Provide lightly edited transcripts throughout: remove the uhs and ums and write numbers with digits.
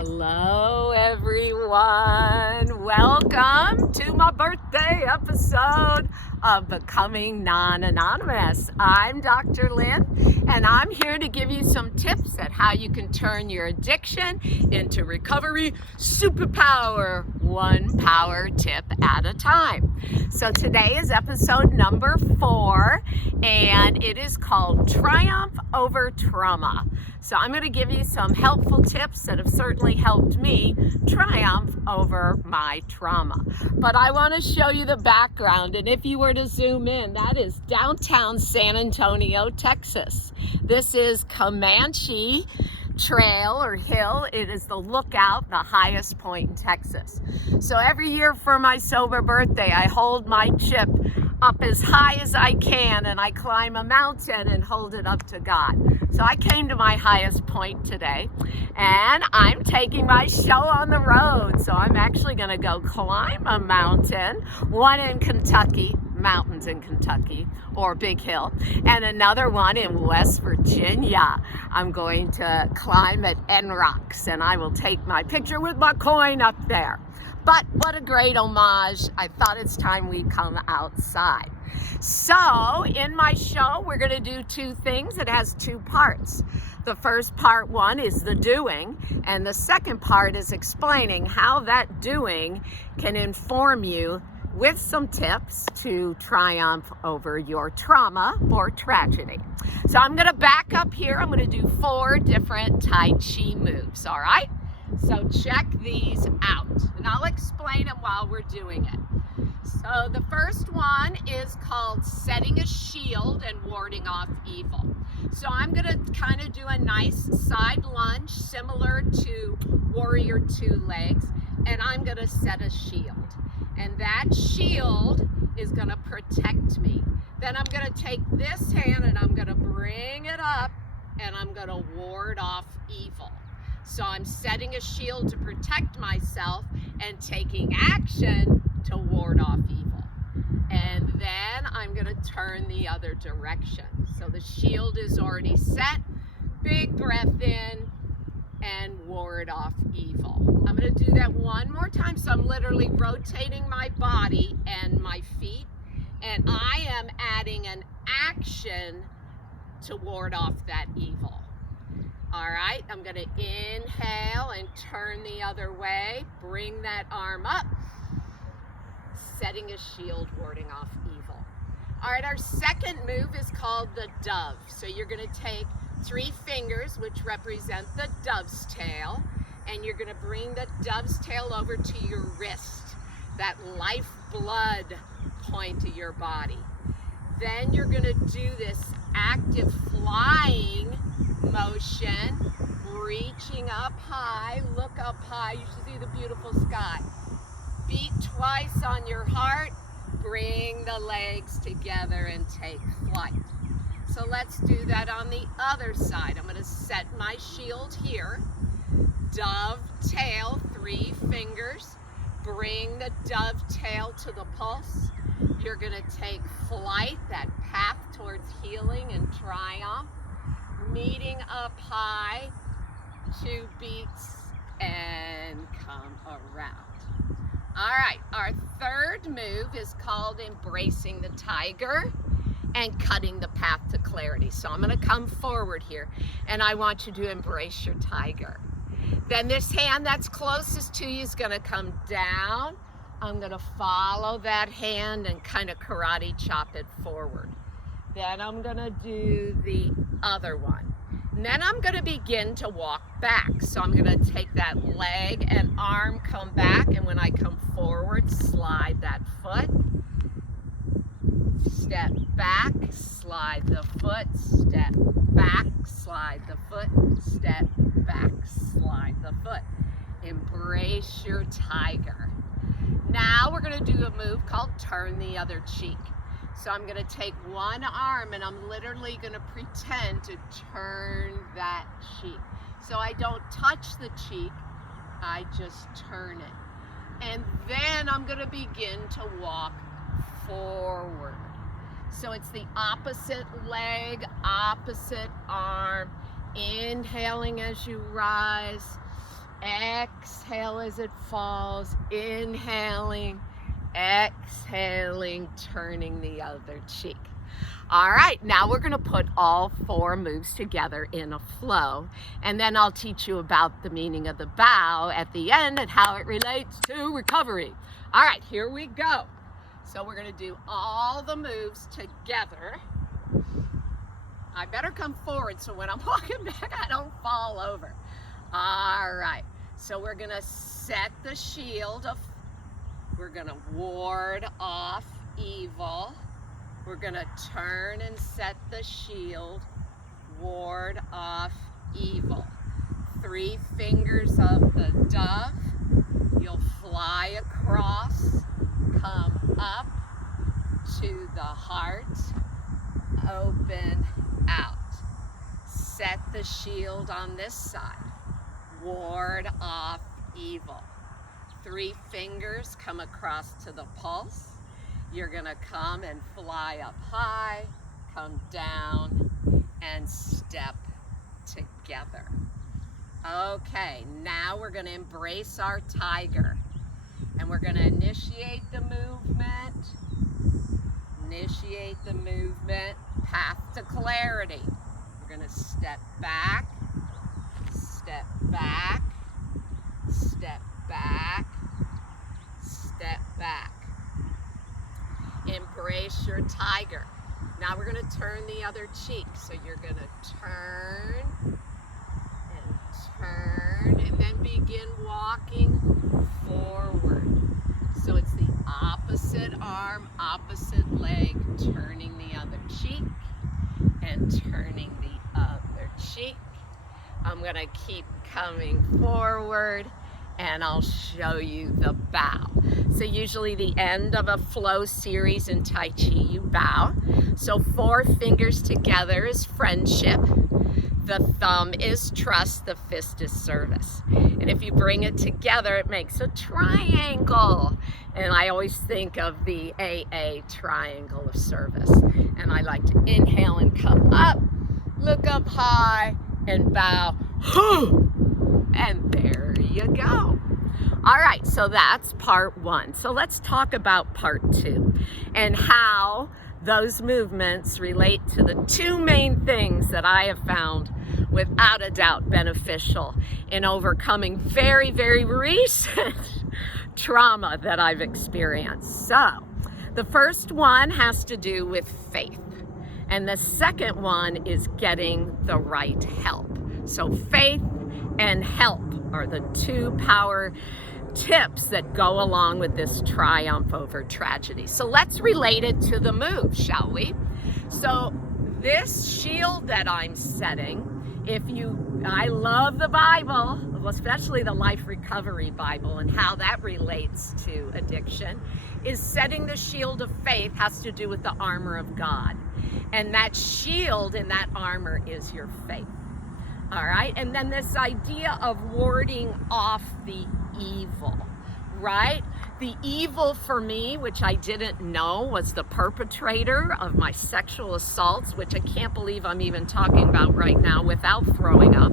Hello, everyone. Welcome to my birthday episode of Becoming Non-Anonymous. I'm Dr. Lynn, and I'm here to give you some tips at how you can turn your addiction into recovery superpower, one power tip at a time. So today is episode number 4, and it is called Triumph Over Trauma. So I'm going to give you some helpful tips that have certainly helped me triumph over my trauma. But I want to show you the background, and if you were to zoom in, that is downtown San Antonio, Texas. This is Comanche Trail or Hill. It is the lookout, the highest point in Texas. So every year for my sober birthday, I hold my chip up as high as I can, and I climb a mountain and hold it up to God. So I came to my highest point today, and I'm taking my show on the road. So I'm actually going to go climb a mountain, one in Kentucky, mountains in Kentucky, or Big Hill, and another one in West Virginia. I'm going to climb at NROCS, and I will take my picture with my coin up there. But what a great homage. I thought it's time we come outside. So in my show, we're going to do 2 things. It has 2 parts. The first part one is the doing, and the second part is explaining how that doing can inform you with some tips to triumph over your trauma or tragedy. So I'm going to back up here. I'm going to do 4 different Tai Chi moves, all right? So check these out, and I'll explain them while we're doing it. So the first one is called setting a shield and warding off evil. So I'm going to kind of do a nice side lunge similar to Warrior 2 legs, and I'm going to set a shield. And that shield is going to protect me. Then I'm going to take this hand and I'm going to bring it up, and I'm going to ward off evil. So I'm setting a shield to protect myself and taking action to ward off evil. And then I'm going to turn the other direction. So the shield is already set. Big breath in and ward off evil. I'm going to do that one more time. So I'm literally rotating my body and my feet, and I am adding an action to ward off that evil. All right, I'm going to inhale and turn the other way. Bring that arm up, setting a shield, warding off evil. All right, our second move is called the dove. So you're going to take 3 fingers, which represent the dove's tail, and you're going to bring the dove's tail over to your wrist, that lifeblood point of your body. Then you're going to do this active flying motion, reaching up high. Look up high, you should see the beautiful sky. Beat twice on your heart, bring the legs together and take flight. So let's do that on the other side. I'm going to set my shield here, dove tail, 3 fingers, bring the dove tail to the pulse. You're going to take flight, that path towards healing and triumph. Meeting up high, 2 beats, and come around. All right, our third move is called embracing the tiger and cutting the path to clarity. So I'm going to come forward here, and I want you to embrace your tiger. Then this hand that's closest to you is going to come down. I'm going to follow that hand and kind of karate chop it forward. Then I'm going to do the other one. And then I'm going to begin to walk back. So I'm going to take that leg and arm, come back, and when I come forward, slide that foot. Step back, slide the foot, step back, slide the foot, step back, slide the foot. Embrace your tiger. Now we're going to do a move called turn the other cheek. So I'm going to take one arm and I'm literally going to pretend to turn that cheek. So I don't touch the cheek, I just turn it. And then I'm going to begin to walk forward. So it's the opposite leg, opposite arm, inhaling as you rise, Exhale as it falls, inhaling, exhaling, turning the other cheek. All right, now we're gonna put all 4 moves together in a flow, and then I'll teach you about the meaning of the bow at the end and how it relates to recovery. All right, here we go. So we're gonna do all the moves together. I better come forward so when I'm walking back, I don't fall over. All right, so we're gonna set the shield we're gonna ward off evil. We're gonna turn and set the shield, ward off evil. 3 fingers of the dove. You'll fly across, come up to the heart, open out. Set the shield on this side, ward off evil. 3 fingers come across to the pulse. You're gonna come and fly up high, come down, and step together. Okay, now we're gonna embrace our tiger, and we're gonna initiate the movement. Initiate the movement, path to clarity. We're gonna step back, step back, step back, step back. Embrace your tiger. Now we're gonna turn the other cheek. So you're gonna turn, and then begin walking forward. So it's the opposite arm, opposite leg, turning the other cheek and turning the other cheek. I'm gonna keep coming forward and I'll show you the bow. So usually the end of a flow series in Tai Chi, you bow. So 4 fingers together is friendship. The thumb is trust, the fist is service. And if you bring it together, it makes a triangle. And I always think of the AA triangle of service. And I like to inhale and come up, look up high, and bow. And there you go. All right, so that's part 1. So let's talk about part 2 and how those movements relate to the 2 main things that I have found without a doubt beneficial in overcoming very, very recent trauma that I've experienced. So the first one has to do with faith, and the second one is getting the right help. So faith and help are the 2 power tips that go along with this triumph over tragedy. So let's relate it to the move, shall we? So this shield that I'm setting, I love the Bible, especially the Life Recovery Bible and how that relates to addiction, is setting the shield of faith has to do with the armor of God. And that shield and that armor is your faith. All right, and then this idea of warding off the evil, right? The evil for me, which I didn't know, was the perpetrator of my sexual assaults, which I can't believe I'm even talking about right now without throwing up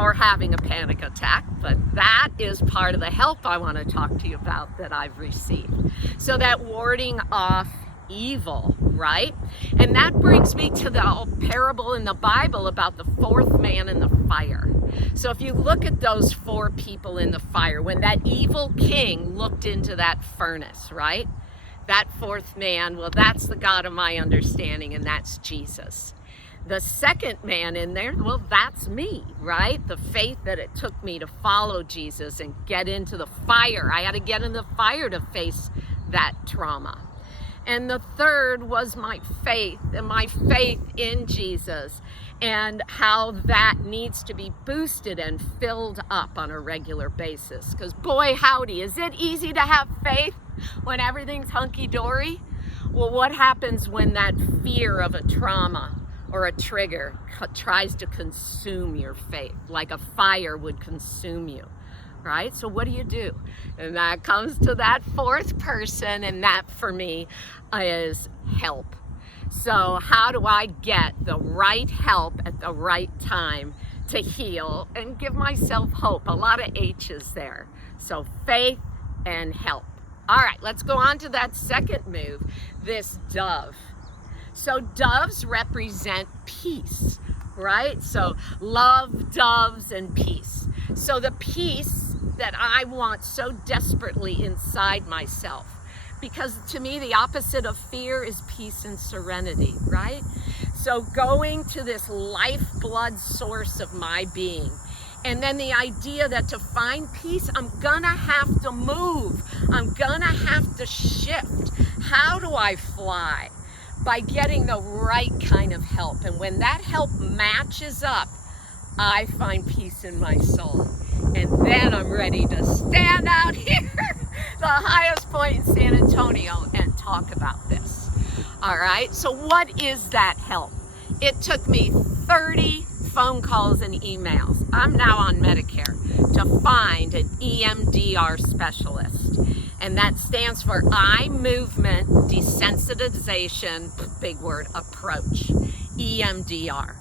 or having a panic attack, but that is part of the help I want to talk to you about that I've received. So that warding off evil, right? And that brings me to the parable in the Bible about the 4th man in the fire. So if you look at those 4 people in the fire, when that evil king looked into that furnace, right? That 4th man, well, that's the God of my understanding, and that's Jesus. The 2nd man in there, well, that's me, right? The faith that it took me to follow Jesus and get into the fire. I had to get in the fire to face that trauma. And the 3rd was my faith, and my faith in Jesus, and how that needs to be boosted and filled up on a regular basis. Because boy, howdy, is it easy to have faith when everything's hunky-dory? Well, what happens when that fear of a trauma or a trigger tries to consume your faith, like a fire would consume you? Right? So what do? And that comes to that 4th person, and that for me is help. So how do I get the right help at the right time to heal and give myself hope. A lot of H's there. So faith and help. All right, let's go on to that second move, this dove. So doves represent peace, right? So love, doves, and peace. So the peace that I want so desperately inside myself, because to me the opposite of fear is peace and serenity, right? So going to this lifeblood source of my being, and then the idea that to find peace, I'm gonna have to move. I'm gonna have to shift. How do I fly? By getting the right kind of help. And when that help matches up, I find peace in my soul. And then I'm ready to stand out here, the highest point in San Antonio, and talk about this. All right, so what is that help? It took me 30 phone calls and emails. I'm now on Medicare to find an EMDR specialist. And that stands for Eye Movement Desensitization, big word, approach, EMDR.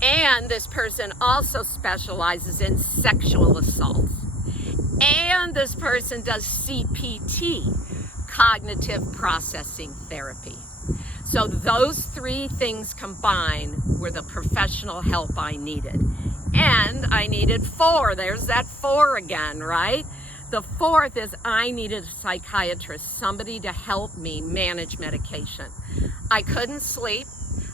And this person also specializes in sexual assaults. And this person does CPT, cognitive processing therapy. So those three things combined were the professional help I needed. And I needed 4. There's that 4 again, right? The 4th is I needed a psychiatrist, somebody to help me manage medication. I couldn't sleep.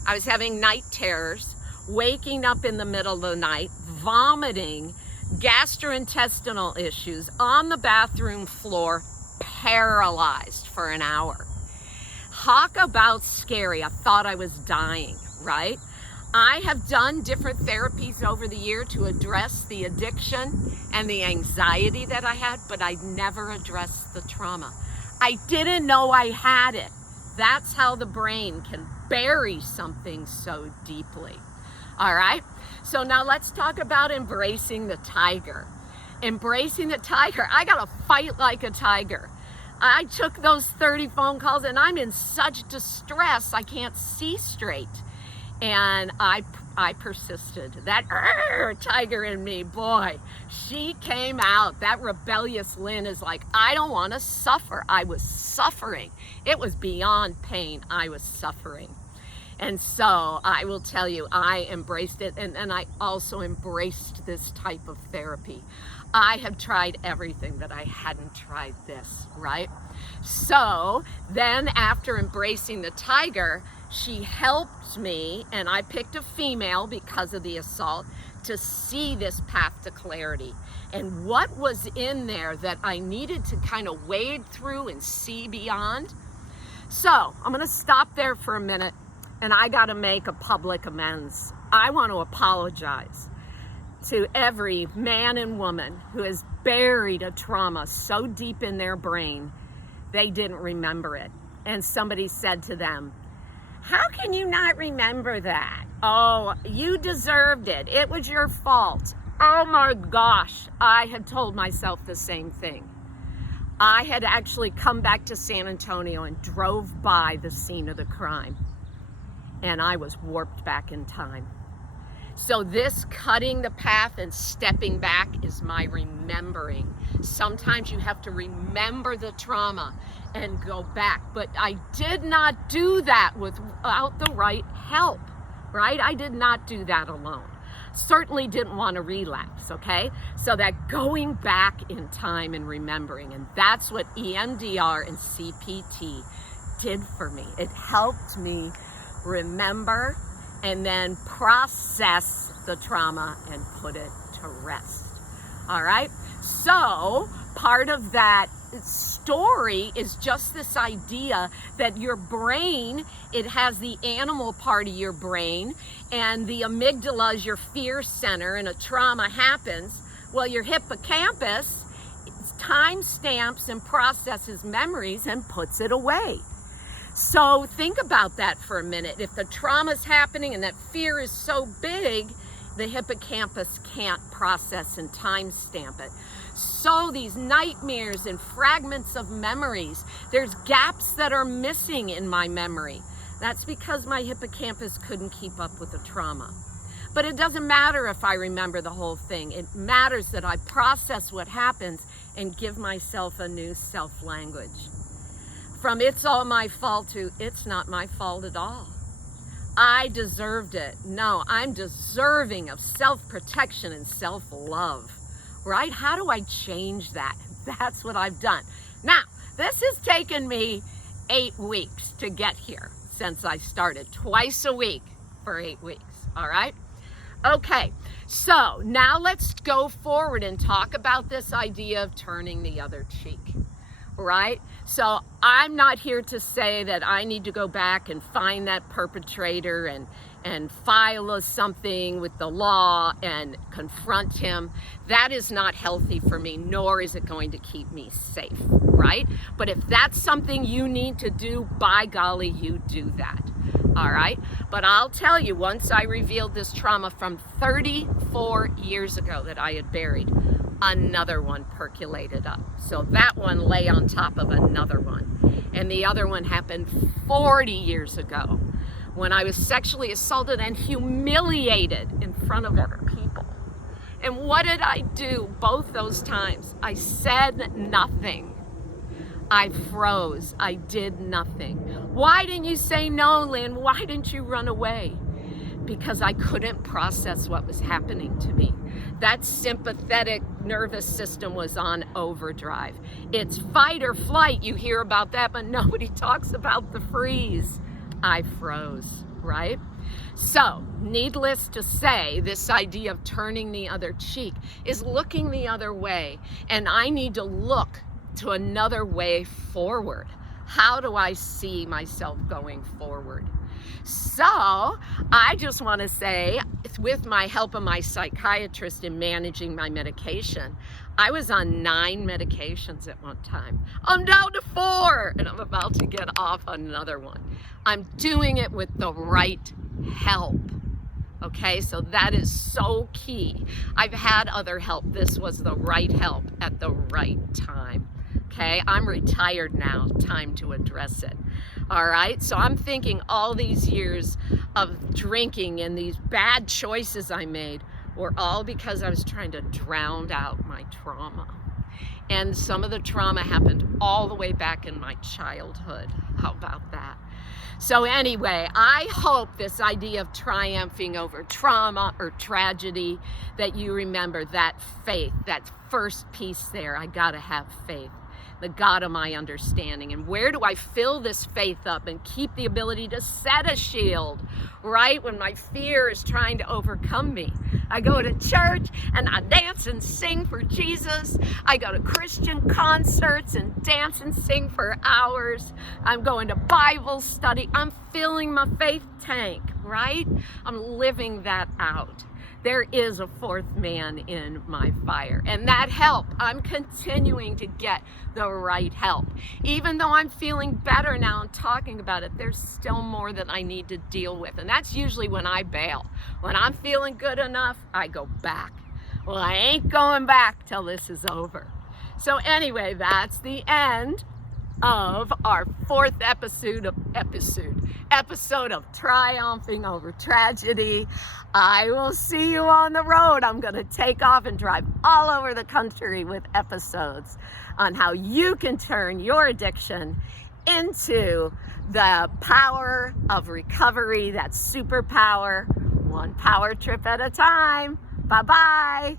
I was having night terrors, waking up in the middle of the night, vomiting, gastrointestinal issues, on the bathroom floor, paralyzed for an hour. Talk about scary. I thought I was dying, right? I have done different therapies over the year to address the addiction and the anxiety that I had, but I never addressed the trauma. I didn't know I had it. That's how the brain can bury something so deeply. All right, so now let's talk about embracing the tiger. Embracing the tiger, I gotta fight like a tiger. I took those 30 phone calls and I'm in such distress, I can't see straight. And I persisted. That tiger in me, boy, she came out. That rebellious Lynn is like, I don't want to suffer. I was suffering. It was beyond pain. I was suffering. And so I will tell you, I embraced it. And I also embraced this type of therapy. I have tried everything, but I hadn't tried this, right? So then after embracing the tiger, she helped me, and I picked a female because of the assault, to see this path to clarity. And what was in there that I needed to kind of wade through and see beyond. So I'm gonna stop there for a minute, and I gotta make a public amends. I want to apologize to every man and woman who has buried a trauma so deep in their brain, they didn't remember it. And somebody said to them, how can you not remember that? Oh, you deserved it. It was your fault. Oh my gosh, I had told myself the same thing. I had actually come back to San Antonio and drove by the scene of the crime. And I was warped back in time. So this cutting the path and stepping back is my remembering. Sometimes you have to remember the trauma and go back. But I did not do that without the right help, right? I did not do that alone. Certainly didn't want to relapse, okay? So that going back in time and remembering, and that's what EMDR and CPT did for me. It helped me remember and then process the trauma and put it to rest. All right? So part of that story is just this idea that your brain, it has the animal part of your brain, and the amygdala is your fear center, and a trauma happens. Well, your hippocampus time stamps and processes memories and puts it away. So think about that for a minute. If the trauma's happening and that fear is so big, the hippocampus can't process and timestamp it. So these nightmares and fragments of memories, there's gaps that are missing in my memory. That's because my hippocampus couldn't keep up with the trauma. But it doesn't matter if I remember the whole thing. It matters that I process what happens and give myself a new self-language. From it's all my fault to it's not my fault at all. I deserved it. No, I'm deserving of self-protection and self-love, right? How do I change that? That's what I've done. Now, this has taken me 8 weeks to get here since I started, twice a week for 8 weeks, all right? Okay, so now let's go forward and talk about this idea of turning the other cheek, right? So I'm not here to say that I need to go back and find that perpetrator and file something with the law and confront him. That is not healthy for me, nor is it going to keep me safe, right? But if that's something you need to do, by golly, you do that, all right? But I'll tell you, once I revealed this trauma from 34 years ago that I had buried, another one percolated up. So that one lay on top of another one. And the other one happened 40 years ago when I was sexually assaulted and humiliated in front of other people. And what did I do both those times? I said nothing. I froze. I did nothing. Why didn't you say no, Lynn? Why didn't you run away? Because I couldn't process what was happening to me. That sympathetic nervous system was on overdrive. It's fight or flight. You hear about that, but nobody talks about the freeze. I froze, right? So, needless to say, this idea of turning the other cheek is looking the other way, and I need to look to another way forward. How do I see myself going forward? So I just want to say, with my help of my psychiatrist in managing my medication, I was on 9 medications at one time. I'm down to 4, and I'm about to get off another one. I'm doing it with the right help. Okay, so that is so key. I've had other help. This was the right help at the right time. Okay, I'm retired now, time to address it. All right, so I'm thinking all these years of drinking and these bad choices I made were all because I was trying to drown out my trauma. And some of the trauma happened all the way back in my childhood. How about that? So anyway, I hope this idea of triumphing over trauma or tragedy, that you remember that faith, that first piece there. I gotta have faith, the God of my understanding. And where do I fill this faith up and keep the ability to set a shield, right? When my fear is trying to overcome me. I go to church and I dance and sing for Jesus. I go to Christian concerts and dance and sing for hours. I'm going to Bible study. I'm filling my faith tank, right? I'm living that out. There is a fourth man in my fire. And that help, I'm continuing to get the right help. Even though I'm feeling better now and talking about it, there's still more that I need to deal with. And that's usually when I bail. When I'm feeling good enough, I go back. Well, I ain't going back till this is over. So anyway, that's the end of our 4th episode of Triumphing Over Tragedy. I will see you on the road. I'm going to take off and drive all over the country with episodes on how you can turn your addiction into the power of recovery, that superpower, one power trip at a time. Bye-bye.